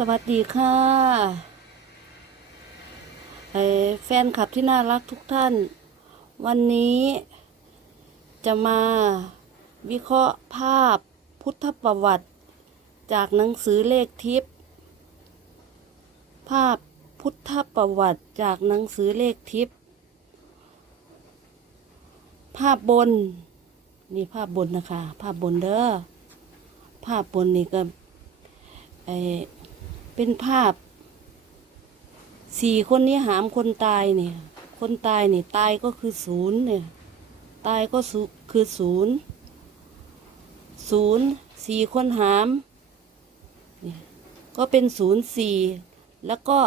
สวัสดีค่ะแฟนคลับที่น่ารักทุกท่าน วันนี้จะมาวิเคราะห์ภาพพุทธประวัติ จากหนังสือเลขทิพย์ภาพพุทธประวัติจากหนังสือเลขทิพย์ภาพบน นี่ภาพบนนะคะ ภาพบนเด้อภาพบนนี่ก็ไอ เป็นภาพสี่คนนี้หามคนตายเนี่ย คนตายเนี่ยตายก็คือศูนย์เนี่ย ตายก็คือศูนย์ศูนย์สี่คนหามเนี่ยก็เป็นศูนย์สี่แล้วก็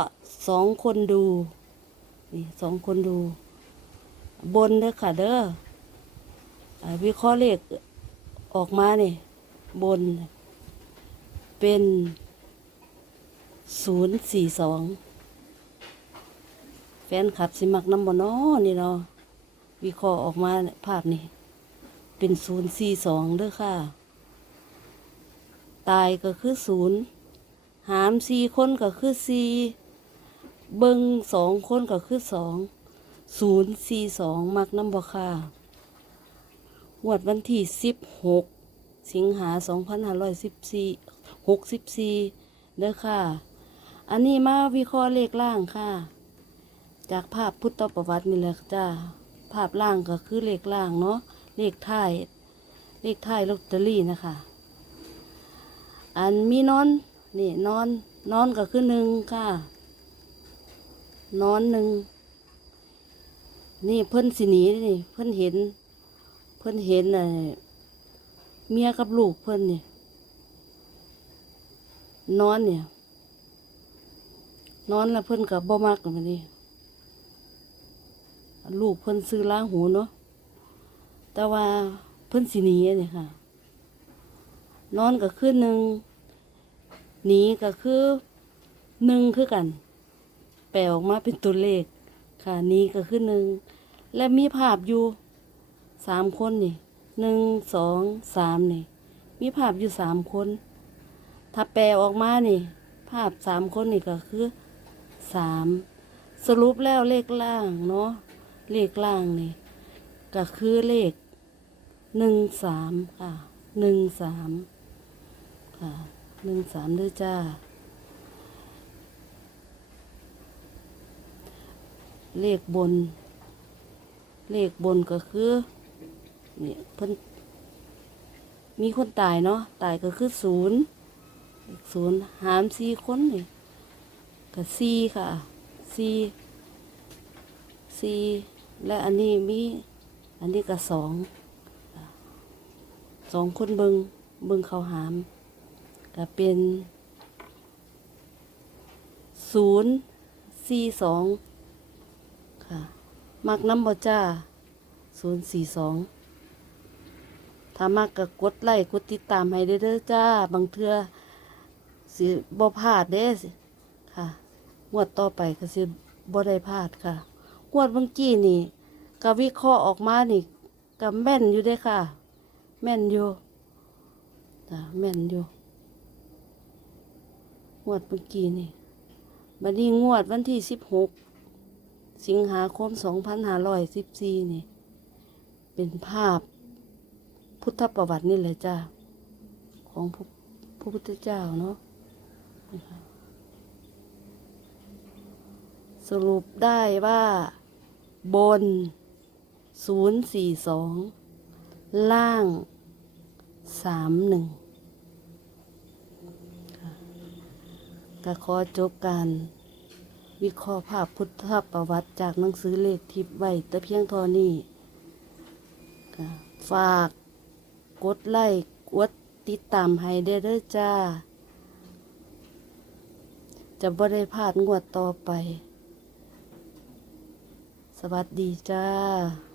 สองคนดูนี่สองคนดู บนเด้อค่ะเด้อวิเคราะห์เลขออกมาเนี่ยบนเป็น ศูนย์สี่สองแฟนคลับสิมักน้ำบอนอนี่เนาะวิเคราะห์ออกมาภาพนี่เป็นศูนย์สี่สองเด้อค่ะ ตายก็คือศูนย์หามสี่คนก็คือสี่เบิงสองคนก็คือสองศูนย์สี่สองมักน้ำบ่ค่ะงวดวันที่สิบหกสิงหาสองพันห้าร้อยสิบสี่หกสิบสี่เด้อค่ะ อันนี้มาวิเคราะห์เลขล่างค่ะ จากภาพพุทธประวัตินี่แหละจ้าภาพล่างก็คือเลขล่างเนาะเลขท้าย เลขท้ายลอตเตอรี่นะคะ อันมีนอนนี่นอนนอนก็คือหนึ่งค่ะ นอนหนึ่งนี่เพิ่นสิหนีนี่เพิ่นเห็น เพิ่นเห็นไอ้เมียกับลูกเพิ่นนี่นอนเนี่ย นอนแล้วเพิ่นกับบ่มักกันนี่ลูกเพิ่นซื้อล้างหูเนาะแต่ว่าเพิ่นสิหนีเนี่ยค่ะ นอนก็คือหนึ่งหนีก็คือหนึ่งคือกัน แปลออกมาเป็นตัวเลข ค่ะนี้ก็คือหนึ่งและมีภาพอยู่สามคนนี่หนึ่งสองสามนี่มีภาพอยู่สามคน ถ้าแปลออกมานี่ ภาพสามคนนี่ก็คือ สามสรุปแล้วเลขล่างเนาะเลขล่างนี่ก็คือเลขหนึ่งสามค่ะหนึ่งสามค่ะหนึ่งสามด้วยจ้า เลขบน เลขบนก็คือเนี่ยเพิ่นมีคนตายเนาะตายก็คือศูนย์ศูนย์หามสี่คนนี่ ก็สี่ค่ะสี่สี่และอันนี้มี อันนี้ก็สองสองคนเบิงเบิงเขาหามก็เป็นศูนย์สี่สองค่ะ มักน้ำบ่จ้าศูนย์สี่สองถ้ามักก็กดไลค์กดติดตามให้เด้อเด้อจ้า บางเทื่อสิบ่พลาดเด้สิค่ะ งวดต่อไปก็สิบ่ได้พลาดค่ะงวดเมื่อกี้นี่ก็วิเคราะห์ออกมานี่ก็แม่นอยู่เด้ค่ะ แม่นอยู่จ้ะแม่นอยู่งวดเมื่อกี้นี่บัดนี้งวดวันที่สิบหกสิงหาคมสองพันห้าร้อยสิบสี่นี่เป็นภาพพุทธประวัตินี่แหละจ้าของพระพระพุทธเจ้าเนาะนี่ค่ะ สรุปได้ว่า บนศูนย์สี่สองล่างสามหนึ่งก็ขอจบการวิเคราะห์ภาพพุทธประวัติจากหนังสือเลขทิพย์ไว้แต่เพียงเท่านี้ฝากกดไลค์กดติดตามให้ได้เด้อจ้า จะบ่ได้พลาดงวดต่อไป สวัสดีจ้า